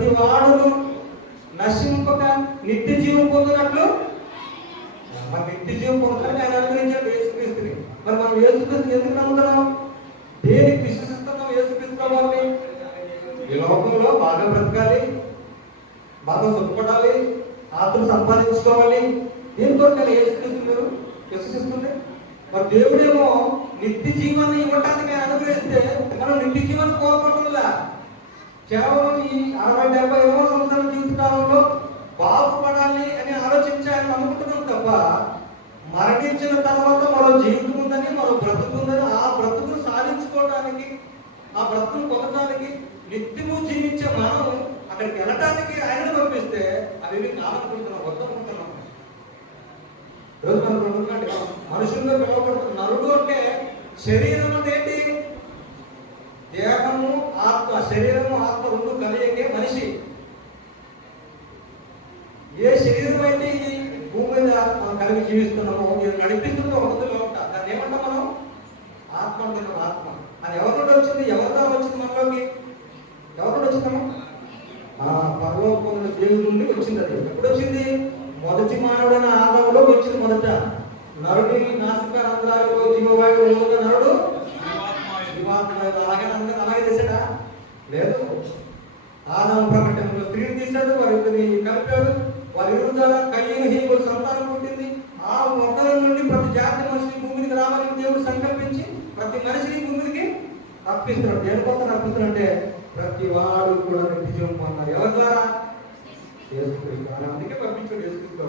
ప్రతి వాడును నశింపక నిత్య జీవం పొందినట్లు. మరి నిత్య జీవం పొందడానికి ఆయన అనుగ్రహించాడు యేసుక్రీస్తుని. మరి మనం యేసుక్రీస్తుని ఎందుకు నమ్ముతున్నాం? దేనికి విశ్వసిస్తున్నాం యేసుక్రీస్తు వారిని? ఈ లోకంలో బాగా బ్రతకాలి, బాగా సుఖపడాలి, ఆత్మ సంపాదించుకోవాలి. దీంతో నేను యేసుక్రీస్తు మీరు విశ్వసిస్తుంది. మరి దేవుడేమో నిత్య జీవాన్ని ఇవ్వటానికి ఆయన అనుగ్రహిస్తే మనం నిత్య జీవాన్ని కోరుకుంటుందా? కేవలం ఈ 60-70 సంవత్సరాల జీవిత కాలంలో బాగుపడాలి అని ఆలోచించాలని అనుకుంటున్నాం తప్ప, మరణించిన తర్వాత మరో జీవితం ఉందని, మరో బ్రతుకుందని, ఆ బ్రతుకును సాధించుకోవడానికి, ఆ బ్రతుకును పొందడానికి నిత్యము జీవించే మనం అక్కడికి వెళ్ళటానికి ఆయనను పంపిస్తే అవి కావాలనుకుంటున్నాం, వద్దనుకుంటున్నాం. ఈరోజు మనకు అనుకున్నట్టు మనుషులుగా పిలువబడుతున్న నరుడు అంటే శరీరం అంటే ఏంటి? దేహము ఆత్మ, శరీరము ఆత్మ రెండు కలియకే మనిషి. ఏ శరీరం అయితే ఈ భూమి మీద మనం కలిగి జీవిస్తున్నామో, నేను నడిపిస్తుందో ఉండదు లోపల, దాన్ని ఏమంటాం మనం? ఆత్మ అంటున్నాం. ఆత్మ అది ఎవరి నుండి వచ్చింది? ఎవరితో వచ్చింది మనలోకి? ఎవరి నుండి వచ్చిందమ్మా? పరలోకం దేవుడి నుండి వచ్చింది. అది ఎప్పుడు వచ్చింది? మొదటి మానవుడైన ఆదాములో వచ్చింది. మొదట నరుడి నాసికారంధ్రాలలో జీవవాయువు ఉన్న నరుడు జీవాత్మ. అలాగే చేశాడా? లేదు. ఆదాము ప్రకటనలో స్త్రీని తీశాడు, వారిద్దరిని కలిపాడు. వారి విరుద్ధాల కయ్యను హేబులు సంతానం పుట్టింది. ఆ ఒకరి నుండి ప్రతి జాతి మనిషిని భూమికి రావాలని దేవుడు సంకల్పించి ప్రతి మనిషిని భూమికి రప్పిస్తున్నాడు. దేనికోసం రప్పిస్తున్నాడంటే ప్రతి వాడు కూడా నిత్య జీవం పొందాలి. ఎవరి ద్వారా? యేసుక్రీస్తు. అందుకే పంపించాడు యేసుక్రీస్తు.